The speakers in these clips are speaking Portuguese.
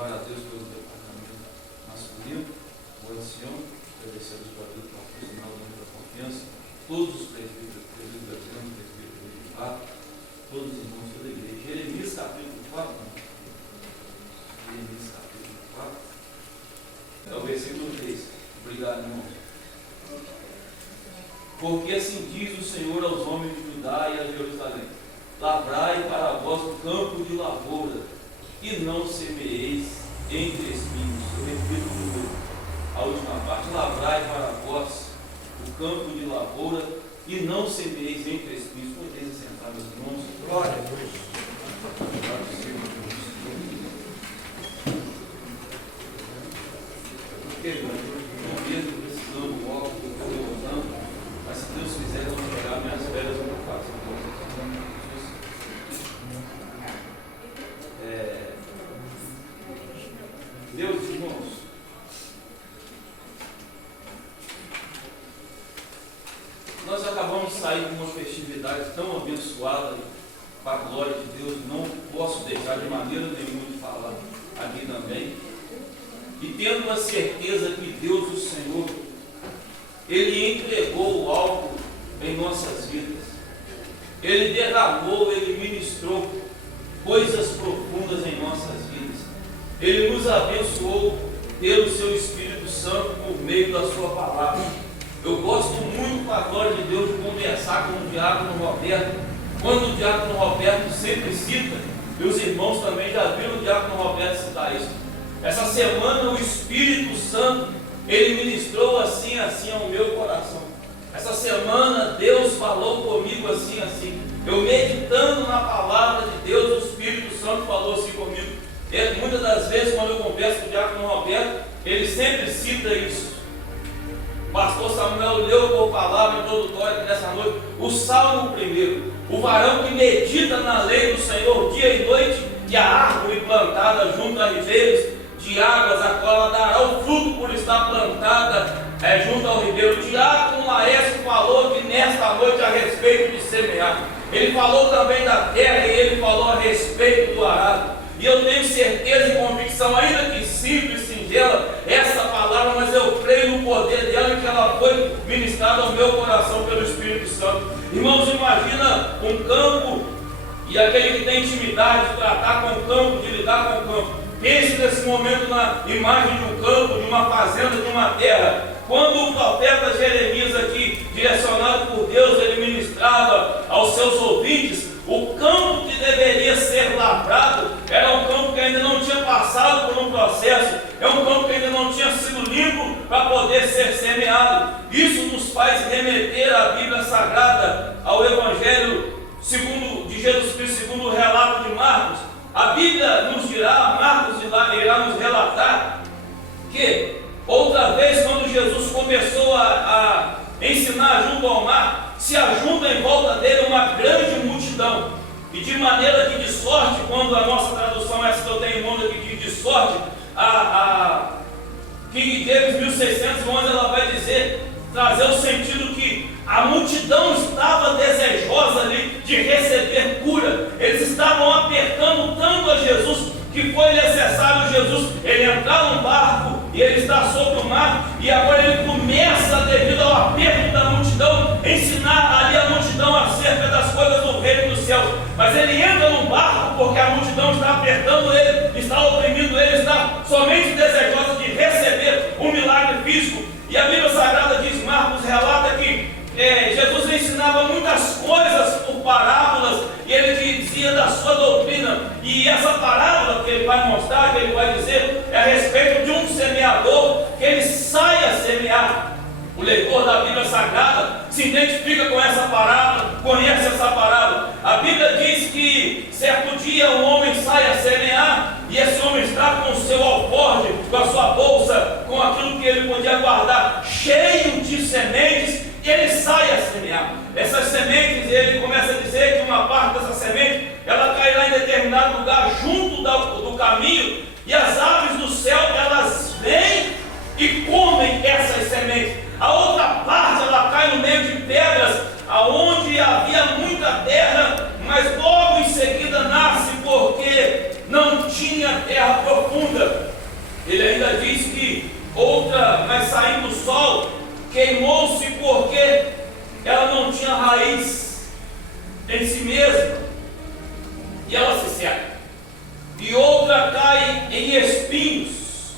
louvar a Deus pelo departamento masculino, o ancião, agradecer a Deus pela vida profissional da muita confiança, todos os presbíteros, todos os irmãos da igreja. Jeremias capítulo 4, Jeremias capítulo 4, é o versículo 3. Obrigado, irmão. Porque assim diz o Senhor aos homens de Judá e a Jerusalém: lavrai para vós o campo de lavoura, e não semeeis entre espinhos. Eu repito de novo a última parte: lavrai para vós o campo de lavoura, e não semeeis entre espinhos. Podeis assentar, meus irmãos. Glória a Deus. Mesmo precisando do óculos, estou voltando, mas se Deus quiser, eu vou pegar minhas férias no meu caso. Deus, irmãos, nós acabamos de sair de uma festividade tão abençoada, para a glória de Deus. Não posso deixar de maneira nenhuma de falar aqui também. E tendo a certeza que Deus, o Senhor, Ele entregou o algo em nossas vidas. Ele derramou, Ele ministrou coisas profundas em nossas vidas. Ele nos abençoou pelo Seu Espírito Santo por meio da Sua palavra. Eu gosto muito, com a glória de Deus, de conversar com o diácono Roberto. Quando o diácono Roberto sempre cita, e os irmãos também já viram o diácono Roberto citar isso. Essa semana o Espírito Santo, Ele ministrou assim ao meu coração. Essa semana Deus falou comigo assim. Eu meditando na palavra de Deus, o Espírito Santo falou assim comigo. E muitas das vezes, quando eu converso com o diácono Roberto, ele sempre cita isso. O pastor Samuel leu por palavra introdutória nessa noite o Salmo 1. O varão que medita na lei do Senhor dia e noite, e a árvore plantada junto a ribeiros de águas, a qual ela dará o fruto por estar plantada junto ao ribeiro. O diácono Laércio falou que nesta noite a respeito de semear. Ele falou também da terra e ele falou a respeito do arado. E eu tenho certeza e convicção, ainda que simples, singela, essa palavra, mas eu creio no poder dela e que ela foi ministrada ao meu coração pelo Espírito Santo. Irmãos, imagina um campo e aquele que tem intimidade de tratar com o campo, de lidar com o campo. Pense nesse momento na imagem de um campo, de uma fazenda, de uma terra. Quando o profeta Jeremias aqui, direcionado por Deus, ele ministrava aos seus ouvintes, o campo que deveria ser lavrado era um campo que ainda não tinha passado por um processo, é um campo que ainda não tinha sido limpo para poder ser semeado. Isso nos faz remeter à Bíblia Sagrada, ao Evangelho de Jesus Cristo, segundo o relato de Marcos. A Bíblia nos dirá, Marcos irá nos relatar, que outra vez, quando Jesus começou a ensinar junto ao mar, se ajunta em volta dele uma grande multidão. E de maneira que de sorte, quando a nossa tradução, essa que eu tenho em mão aqui, diz de sorte, a King James 1611, ela vai dizer, trazer o sentido que a multidão estava desejosa ali de receber cura. Eles estavam apertando tanto a Jesus que foi necessário Jesus ele entrar num barco e ele está sobre o mar, e agora ele começa, devido ao aperto da multidão, ensinar ali a multidão acerca das coisas do reino dos céus. Mas ele entra num barco porque a multidão está apertando ele, está oprimindo ele, está somente desejosa de receber um milagre físico. E a Bíblia Sagrada diz, Marcos relata que Jesus ensinava muitas coisas por parábolas, e ele dizia da sua doutrina. E essa parábola que ele vai mostrar, que ele vai dizer, é a respeito de um semeador que ele sai a semear. O leitor da Bíblia Sagrada se identifica com essa parábola, conhece essa parábola. A Bíblia diz que certo dia um homem sai a semear, e esse homem está com o seu alforje, com a sua bolsa, com aquilo que ele podia guardar, cheio de sementes, e ele sai a semear. Essas sementes, ele começa a dizer que uma parte dessa semente, ela cairá em determinado lugar junto do caminho, e as aves do céu, elas vêm e comem essas sementes. A outra parte, ela cai no meio de pedras, aonde havia muita terra, mas logo em seguida nasce, porque não tinha terra profunda. Ele ainda diz que outra, mas saindo o sol, queimou-se porque ela não tinha raiz em si mesma, e ela se seca. E outra cai em espinhos,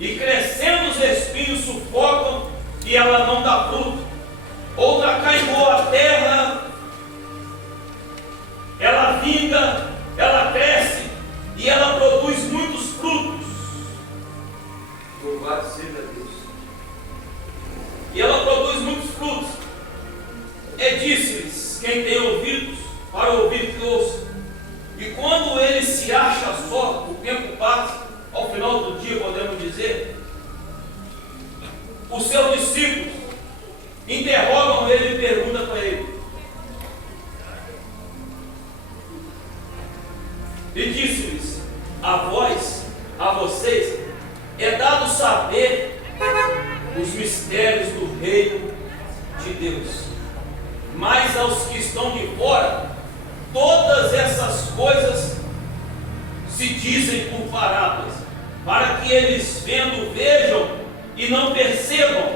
e crescendo os espinhos sufocam, e ela não dá fruto. Outra cai em boa terra, ela vinga, ela cresce, e ela produz muitos frutos. Louvado seja Deus. E ela produz muitos frutos. E disse-lhes: quem tem ouvidos para ouvir, que ouça. E quando ele se acha só, o tempo passa, ao final do dia, podemos dizer, os seus discípulos interrogam ele e perguntam para ele. E disse-lhes: a vós, a vocês, é dado saber os mistérios do reino de Deus, mas aos que estão de fora, todas essas coisas se dizem por parábolas, para que eles vendo vejam e não percebam,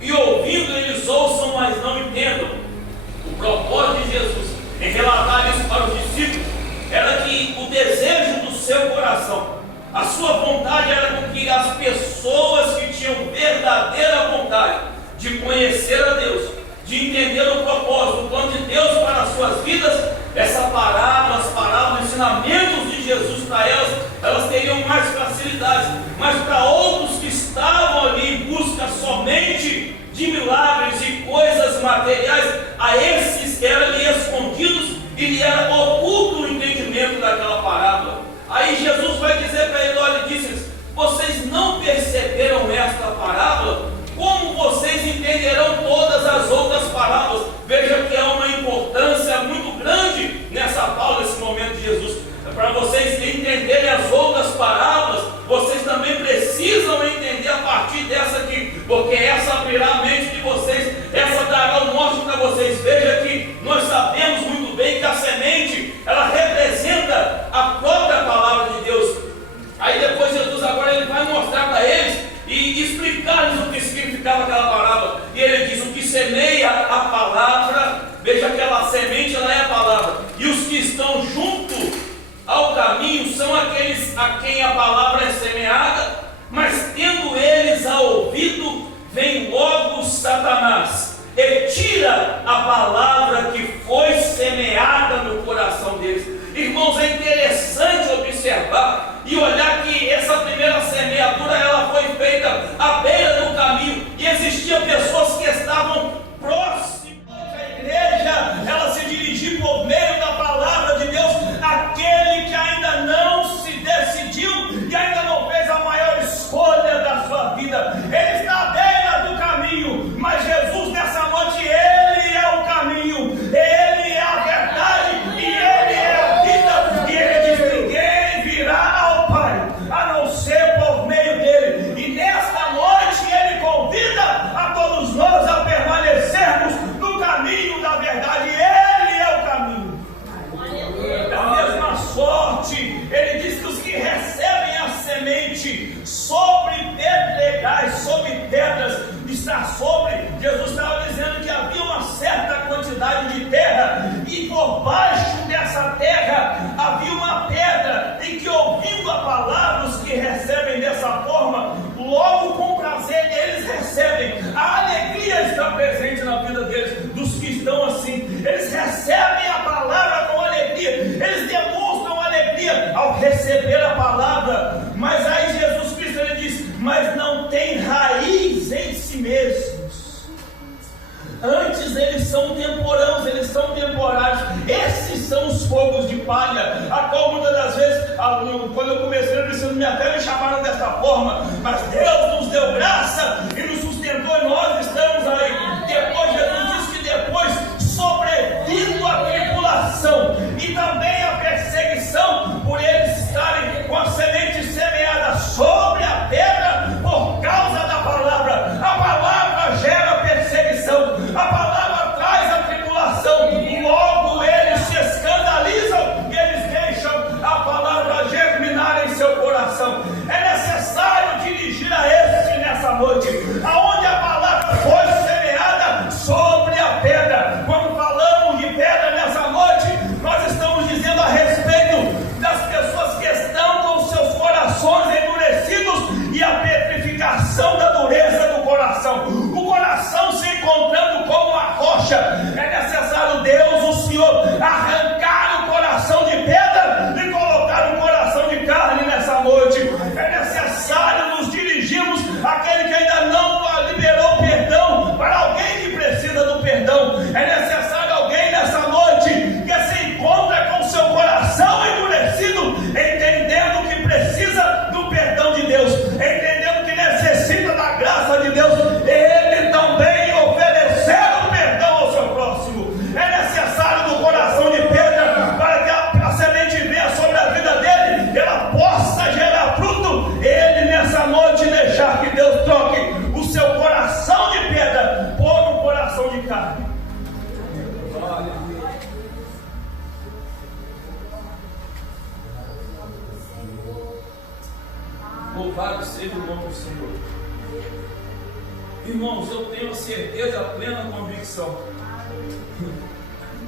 e ouvindo eles ouçam, mas não entendam. O propósito de Jesus em relatar isso para os discípulos era que o desejo do seu coração, a sua vontade era com que as pessoas que tinham verdadeira vontade de conhecer a Deus, de entender o propósito, o plano de Deus para as suas vidas, essa parábola, as parábolas, os ensinamentos de Jesus para elas teriam mais facilidade. Mas para outros que estavam ali em busca somente de milagres e coisas materiais, a esses eram-lhe escondidos e lhe era oculto o entendimento daquela parábola. Aí Jesus vai dizer para ele: olha, disse-lhes: vocês não perceberam esta parábola? Como vocês entenderão todas as outras parábolas? Veja que há uma importância muito grande nessa fala, nesse momento de Jesus. Para vocês entenderem as outras parábolas, vocês também precisam entender a partir dessa aqui, porque essa abrirá a mente de vocês, essa dará o norte para vocês. Veja que nós sabemos muito bem que a semente, ela representa a própria palavra de Deus. Aí depois Jesus agora ele vai mostrar para eles e explicar-lhes o que significava aquela parábola. E ele diz: o que semeia a palavra, veja, aquela semente, ela é a palavra, e os que estão junto ao caminho são aqueles a quem a palavra é semeada, mas tendo eles a ouvido, vem logo Satanás e tira a palavra que foi semeada no coração deles. Irmãos, é interessante observar e olhar que essa primeira semeadura, ela foi feita à beira do caminho, e existiam pessoas que estavam próximas à igreja, ela se dirigia por meio da palavra de Deus, aquele que ainda não se decidiu e ainda não fez a maior escolha da sua vida. Ele está à beira do caminho, mas Jesus nessa noite, ele é o caminho, ele é a verdade e ele é a vida. E ele diz: ninguém virá ao Pai a não ser por meio dele. E nesta noite ele convida a todos nós a permanecermos no caminho da verdade. Ele é o caminho. Da mesma sorte, ele diz que os que recebem a semente sobre pedregais, sobre pedras, está sobre, Jesus estava dizendo que havia uma certa quantidade de terra, e por baixo dessa terra havia uma pedra, em que, ouvindo a palavra, os que recebem dessa forma, logo com prazer eles recebem. A alegria está presente na vida deles, dos que estão assim. Eles recebem a palavra com alegria, eles demonstram alegria ao receber a palavra. Mas aí Jesus Cristo, ele diz: mas não tem raiz em si mesmos. Antes eles são temporãos, eles são temporários. Esses são os fogos de palha, a qual muitas das vezes, quando eu comecei a ensino, até me chamaram dessa forma, mas Deus nos deu graça e nos sustentou, e nós estamos aí. Depois Jesus diz que depois, sobrevindo a tribulação e também a perseguição, por eles estarem com a semente semeada sobre a pedra, por causa da palavra. A palavra gera perseguição, a palavra traz a tribulação, logo eles se escandalizam e eles deixam a palavra germinar em seu coração. É necessário Louvado seja o nome do Senhor. Irmãos, eu tenho a certeza, a plena convicção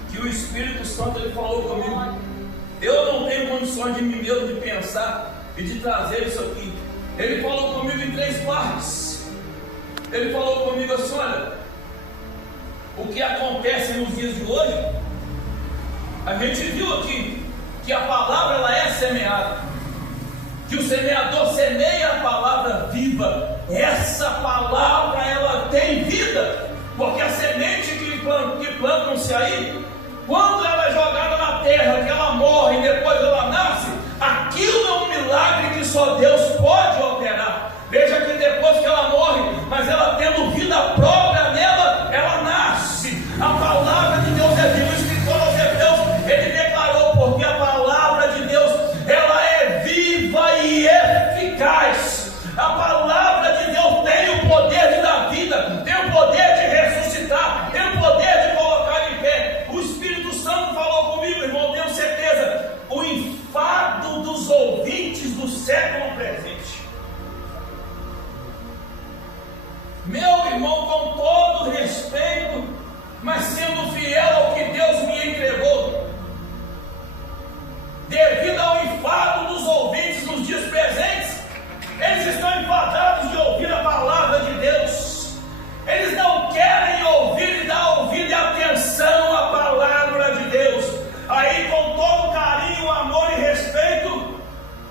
que o Espírito Santo ele falou comigo. Eu não tenho condições de mim mesmo de pensar e de trazer isso aqui. Ele falou comigo em 3 partes. Ele falou comigo assim: olha, o que acontece nos dias de hoje, a gente viu aqui que a palavra ela é semeada, que o semeador semeia a palavra viva. Essa palavra ela tem vida, porque a semente que plantam-se aí, quando ela é jogada na terra, que ela morre e depois ela nasce, aquilo é um milagre que só Deus pode operar. Veja que depois que ela morre, mas ela tendo vida própria nela, ela nasce. A palavra de Deus é viva. O escritor aos Hebreus, ele declarou, porque a palavra de Deus, ela é viva e eficaz. A palavra de Deus tem o poder de dar vida, tem o poder de ressuscitar, tem o poder de colocar em pé. O Espírito Santo falou comigo, irmão, tenho certeza, o enfado dos ouvintes do século presente. Meu irmão, com todo respeito, mas sendo fiel ao que Deus me entregou, devido ao enfado dos ouvintes nos dias presentes, eles estão enfadados de ouvir a palavra de Deus. Eles não querem ouvir e dar ouvido e atenção à palavra de Deus. Aí, com todo carinho, amor e respeito,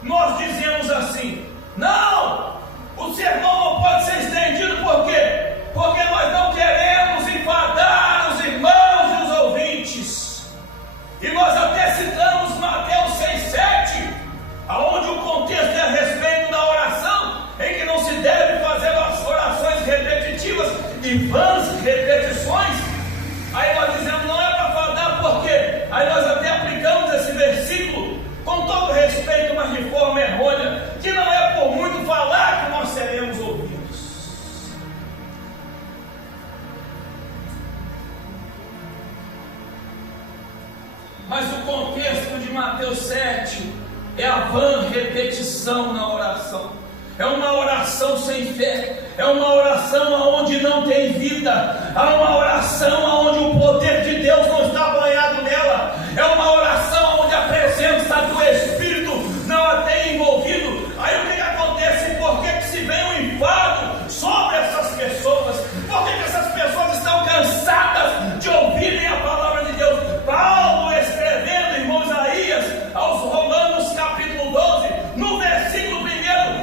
nós dizemos assim: não, o sermão não pode ser estendido. Por quê? Porque nós não queremos enfadar os irmãos e os ouvintes. E nós até citamos Mateus 6,7, aonde o contexto é a respeito da oração, em que não se deve fazer as orações repetitivas e vãs repetições. Aí nós dizemos, não é para fadar, por quê? Aí nós até aplicamos esse versículo, com todo respeito, mas de forma errônea, que não é por muito falar que nós seremos ouvidos. Mas o contexto de Mateus 7 é a vã repetição na oração. É uma oração sem fé, é uma oração onde não tem vida, é uma oração onde o poder de Deus não está banhado nela, é uma oração onde a presença do Espírito não a tem envolvido. Aí o que acontece? Por que se vem um enfado sobre essas pessoas? Por que essas pessoas estão cansadas de ouvirem a palavra de Deus? Paulo escrevendo, irmão Isaías, aos Romanos capítulo 12, no versículo 1,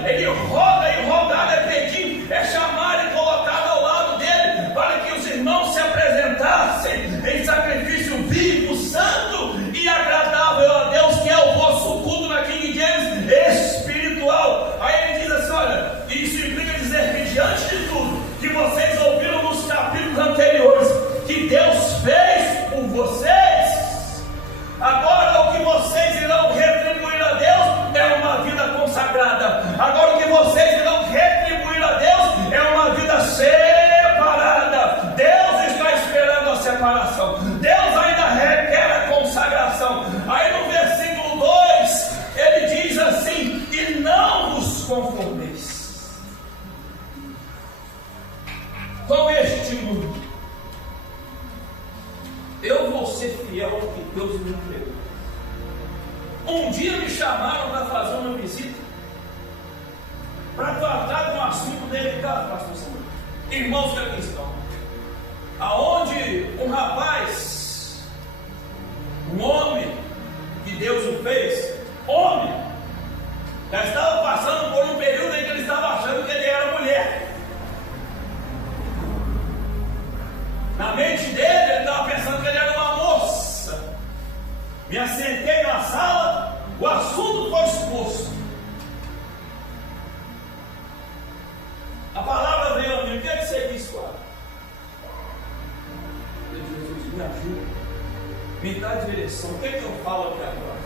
ele roga, e rogar é pedir, é chamar e colocar ao lado dele, para que os irmãos se apresentassem em sacrifício vivo, santo e agradável a Deus, que é o vosso culto na King James espiritual. Aí ele diz assim: olha, isso implica dizer que diante de tudo que vocês ouviram nos capítulos anteriores, que Deus fez por vocês, agora o que vocês irão retribuir a Deus é uma vida consagrada. Agora o que vocês irão retribuir a Deus é uma vida separada. Deus está esperando a separação. Deus ainda requer a consagração. Aí no versículo 2 ele diz assim: e não vos conformeis com este mundo. Eu vou ser fiel ao que Deus me entregou. Um dia me chamaram para fazer uma visita, para tratar de um assunto delicado, pastor Samuel. Irmãos que aqui estão, aonde um rapaz, um homem que Deus o fez, homem, já estava passando por um período em que ele estava achando que ele era mulher. Na mente dele, ele estava pensando que ele era uma moça. Me assentei na sala, o assunto foi exposto. A palavra veio a mim: o que é que você disse, Cláudio? Jesus, me ajuda, me dá direção. O que é que eu falo aqui agora?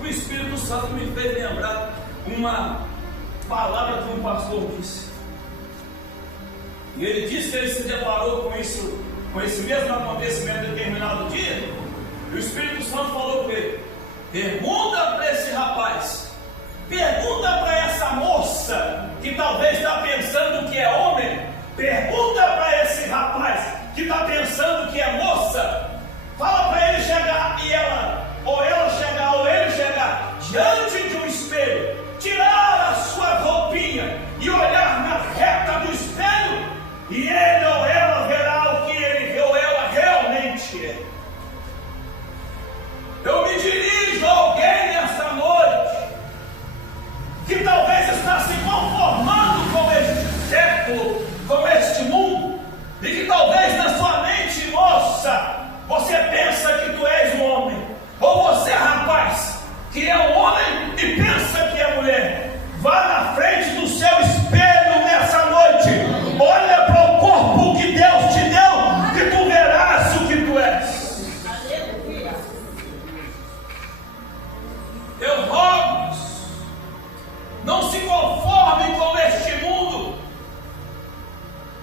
O Espírito Santo me fez lembrar uma palavra que um pastor disse. E ele disse que ele se deparou com isso, com esse mesmo acontecimento em determinado dia. E o Espírito Santo falou para ele: pergunta para esse rapaz, pergunta para essa moça que talvez está pensando que é homem, pergunta para esse rapaz que está pensando que é moça, fala para ele chegar e ela, ou ela chegar, ou ele chegar diante de um espelho, tirar a sua roupinha e olhar na reta do espelho, e ele ou ela verá o que ele ou ela realmente é. Eu me dirijo a alguém nessa noite que talvez está se conformando com este século, com este mundo, e que talvez na sua mente, moça, você pensa que tu és um homem, ou você, rapaz, que é um homem e pensa que é mulher. Vá na frente do seu espelho nessa noite, olha para o corpo que Deus te deu, que tu verás o que tu és. Eu rogo, não se conforme com este mundo,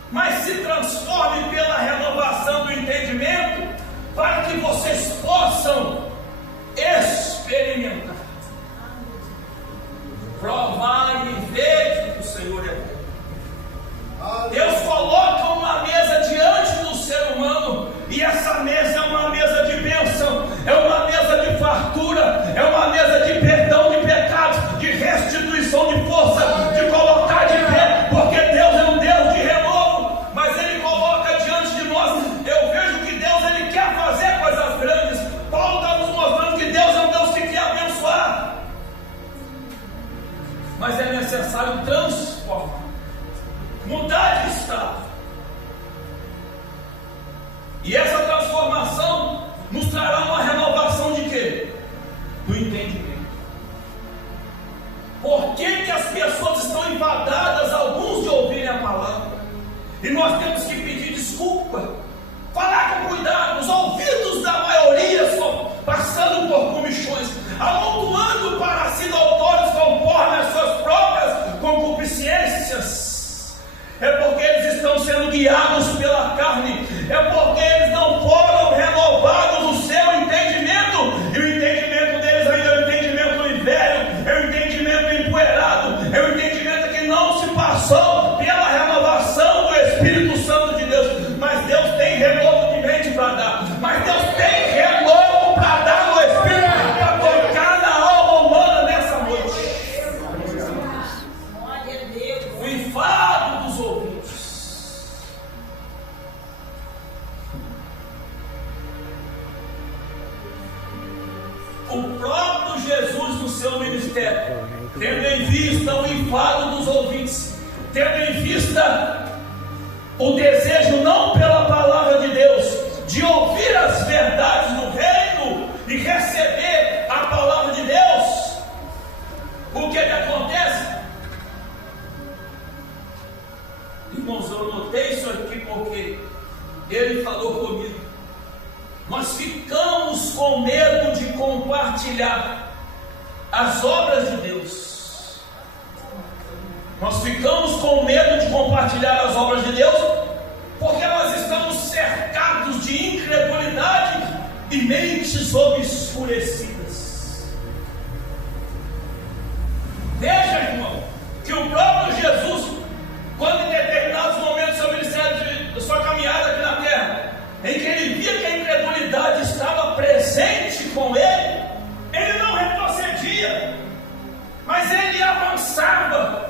mas se transforme pela renovação do entendimento, para que vocês possam experimentar, provar e ver que o Senhor é bom. Deus coloca uma mesa diante do ser humano, e essa mesa é uma mesa de bênção, é uma mesa de fartura, é uma mesa de perdão de pecados, de restituição de força, de colocar de pé, porque Deus é um Deus de renovo, mas Ele coloca diante de nós. Eu vejo que Deus Ele quer fazer coisas grandes. Paulo está nos mostrando que Deus é um Deus que quer abençoar, mas é necessário transformar, mudar de estado. E essa transformação nos trará uma renovação de quê? Do entendimento. Por que as pessoas estão enfadadas, alguns, de ouvirem a palavra? E nós temos que pedir desculpa, falar com cuidado. Os ouvidos da maioria estão passando por comichões, amontoando para si doutores conforme as suas próprias concupiscências. É porque eles estão sendo guiados pela carne, é porque eles não foram renovados no seu entendimento, e o entendimento deles ainda é um entendimento velho, é um entendimento empoeirado, é um entendimento que não se passou pela renovação do Espírito Santo de Deus. Mas Deus tem renovo de mente para dar, mas Deus tem renovo para dar no Espírito, para tocar na alma humana nessa noite. O enfado dos ouvintes. O próprio Jesus no seu ministério, tendo em vista o enfado dos ouvintes, tendo em vista o desejo não pela palavra de Deus, de ouvir as verdades do reino e receber a palavra de Deus, o que acontece? Irmãos, eu notei isso aqui porque ele falou comigo. Nós ficamos com medo de compartilhar as obras de Deus. Nós ficamos com medo de compartilhar as obras de Deus porque nós estamos cercados de incredulidade e mentes obscurecidas. Veja, irmão, que o próprio Jesus, quando em determinados momentos do seu ministério, da sua caminhada aqui na terra, em que ele via que a incredulidade estava presente com ele não retrocedia, mas ele avançava,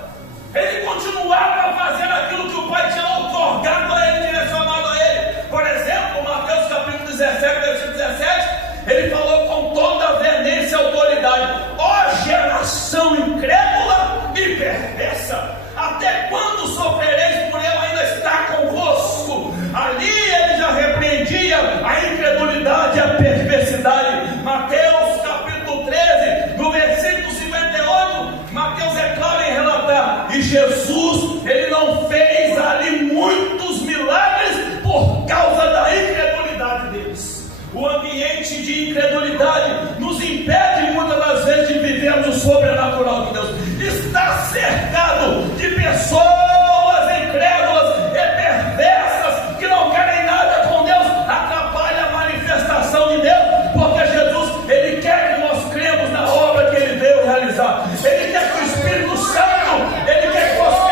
ele continuava fazendo aquilo que o Pai tinha outorgado a ele, direcionado a ele. Por exemplo, Mateus capítulo 17, versículo 17, ele falou com toda a veemência e autoridade: ó geração incrédula e perversa, até quando sofrereis por eu ainda estar convosco? Ali ele já repreendia a incredulidade e a perversidade. Mateus capítulo 13, no versículo 58, Mateus é claro em relatar: e Jesus, ele não fez ali muitos milagres por causa da incredulidade deles. O ambiente de incredulidade nos impede muitas das vezes de vivermos o sobrenatural de Deus. Está cercado de pessoas incrédulas e perversas que não querem nada com Deus, atrapalha a manifestação de Deus, porque Jesus, ele quer que nós cremos na obra que ele veio realizar. Ele quer que o Espírito Santo, ele quer que nós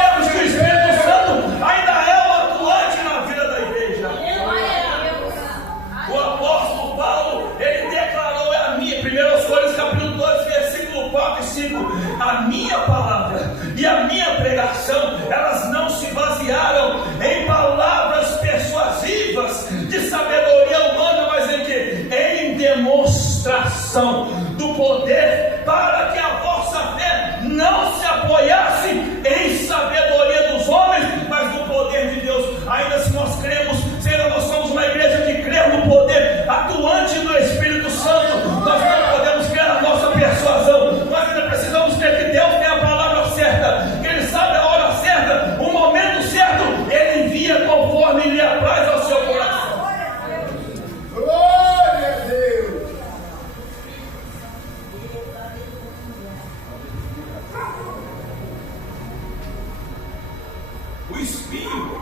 o espinho,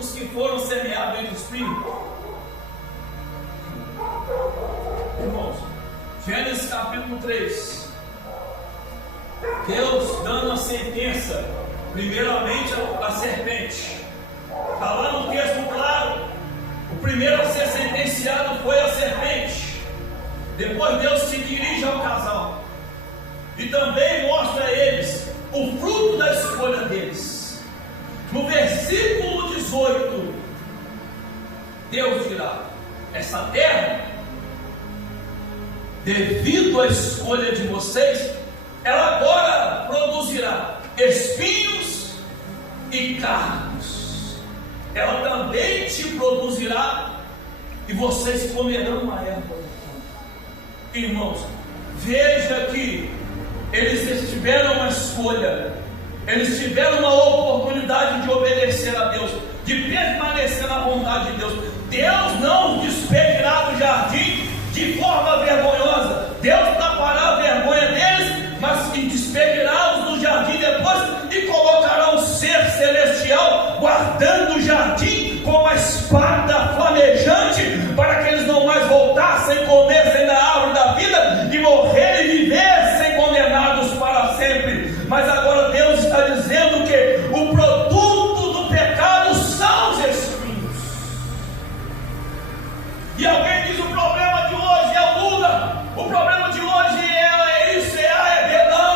os que foram semeados entre o espinho. Irmãos, Gênesis capítulo 3, Deus dando a sentença, primeiramente a serpente. Está lá no texto claro, o primeiro a ser sentenciado foi a serpente. Depois Deus se dirige ao casal e também mostra a eles o fruto da escolha deles. No versículo 18, Deus dirá: essa terra, devido à escolha de vocês, ela agora produzirá espinhos e cardos. Ela também te produzirá e vocês comerão a erva. Irmãos, veja que eles tiveram uma escolha, eles tiveram uma oportunidade de obedecer a Deus, de permanecer na vontade de Deus. Deus não despedirá do jardim de forma vergonhosa. Deus tapará a vergonha deles, mas despedirá-os do jardim depois e colocará um ser celestial guardando o jardim com uma espada flamejante, para que eles não mais voltassem, comessem da árvore da vida e morrerem e vivessem condenados para sempre. Mas agora Deus está dizendo que o produto do pecado são os espinhos. E alguém diz: o problema de hoje é o Lula, o problema de hoje é isso, é A, é B. Não.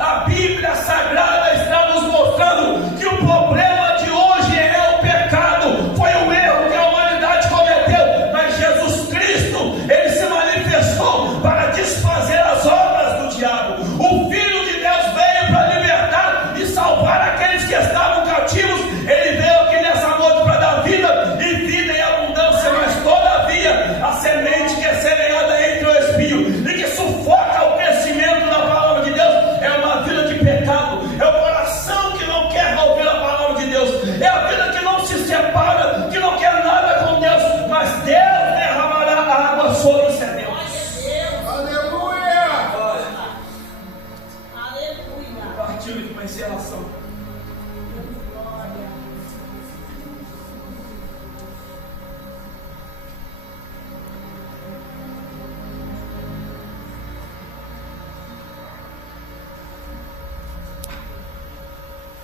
A Bíblia Sagrada está nos mostrando que o problema de hoje é o pecado, foi o erro que a humanidade cometeu, mas Jesus Cristo, ele se manifestou para desfazer as obras do diabo. O Filho de Deus veio para libertar e salvar aqueles que estavam cativos. Ele veio aqui nessa noite para dar vida e vida em abundância, mas todavia a semente que é semeada entre o espinho e que sufoca o crescimento da palavra de Deus é uma vida de pecado, é o coração que não quer ouvir a palavra de Deus, é a vida que não se separa, que não quer nada com Deus, mas Deus derramará a água sobre os sedentos. Partiu aqui para a encerração.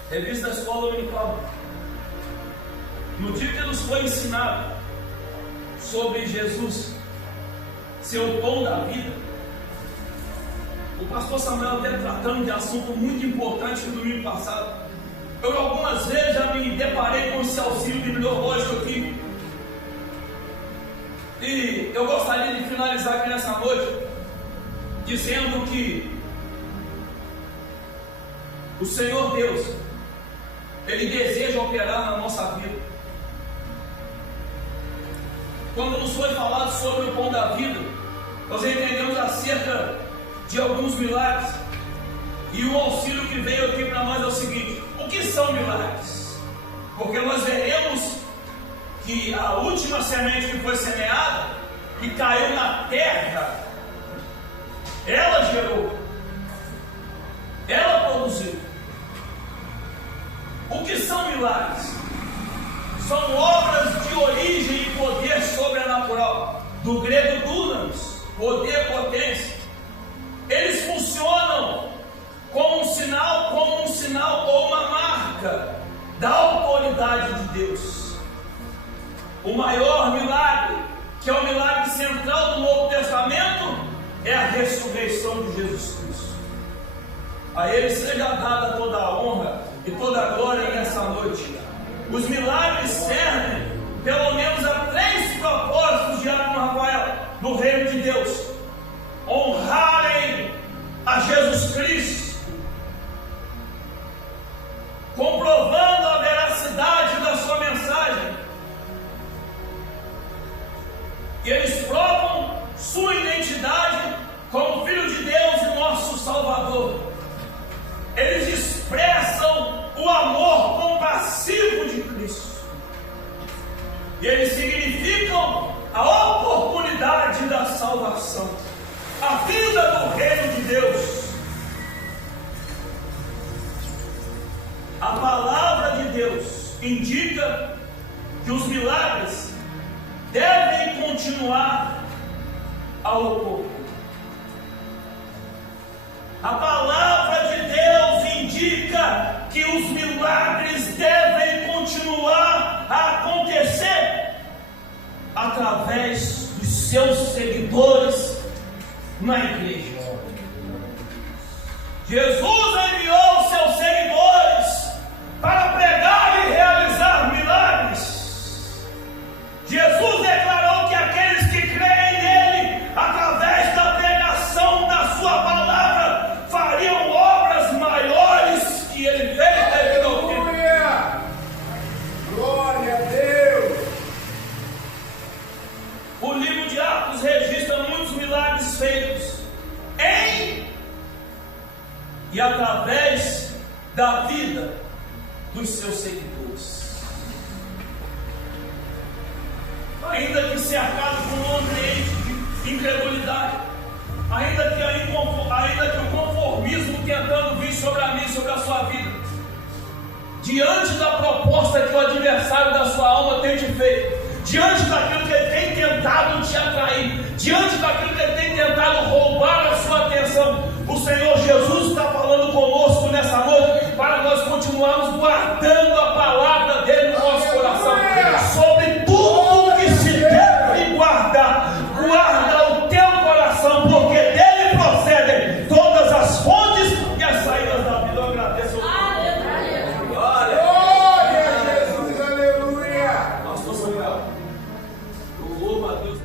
Revista da Escola Dominical. No dia que nos foi ensinado sobre Jesus, seu pão da vida, o pastor Samuel até tratando de assunto muito importante no domingo passado. Eu algumas vezes já me deparei com esse auxílio bibliológico aqui. E eu gostaria de finalizar aqui nessa noite dizendo que o Senhor Deus, Ele deseja operar na nossa vida. Quando nos foi falado sobre o pão da vida, nós entendemos acerca de alguns milagres, e o auxílio que veio aqui para nós é o seguinte: o que são milagres? Porque nós veremos que a última semente que foi semeada, que caiu na terra, ela gerou, ela produziu. O que são milagres? São obras de origem e poder sobrenatural, do grego dunamis, poder, potência. Eles funcionam como um sinal ou uma marca da autoridade de Deus. O maior milagre, que é o milagre central do Novo Testamento, é a ressurreição de Jesus Cristo. A Ele seja dada toda a honra e toda a glória nessa noite. Os milagres servem pelo menos a 3 propósitos, Diácono Rafael, no reino de Deus: honrarem a Jesus Cristo, comprovando a veracidade da sua mensagem, e eles provam sua identidade como Filho de Deus e nosso Salvador. Eles expressam o amor compassivo de Cristo, e eles significam a oportunidade da salvação, a vida do reino de Deus. A palavra Deus indica que os milagres devem continuar a ocorrer. A palavra de Deus indica que os milagres devem continuar a acontecer através dos seus seguidores na igreja. Jesus enviou seus seguidores para pregar e realizar milagres. Jesus declarou que aqueles que creem nele, através da pregação da sua palavra, fariam obras maiores que ele fez devido ao tempo. Glória a Deus! O livro de Atos registra muitos milagres feitos em e através da vida dos seus seguidores. Ainda que cercado por um ambiente de incredulidade, ainda que o conformismo tentando vir sobre a mim, sobre a sua vida, diante da proposta que o adversário da sua alma tem te feito, diante daquilo que ele tem tentado te atrair, diante daquilo que ele tem tentado roubar a sua atenção, o Senhor Jesus está falando conosco nessa noite para nós continuarmos guardando a palavra dele no nosso coração. Sobre tudo que se deve guardar, guarda o teu coração, porque dele procedem todas as fontes e as saídas da vida. Eu agradeço. Glória a Jesus, aleluia! Pastor Samuel, eu louvo a Deus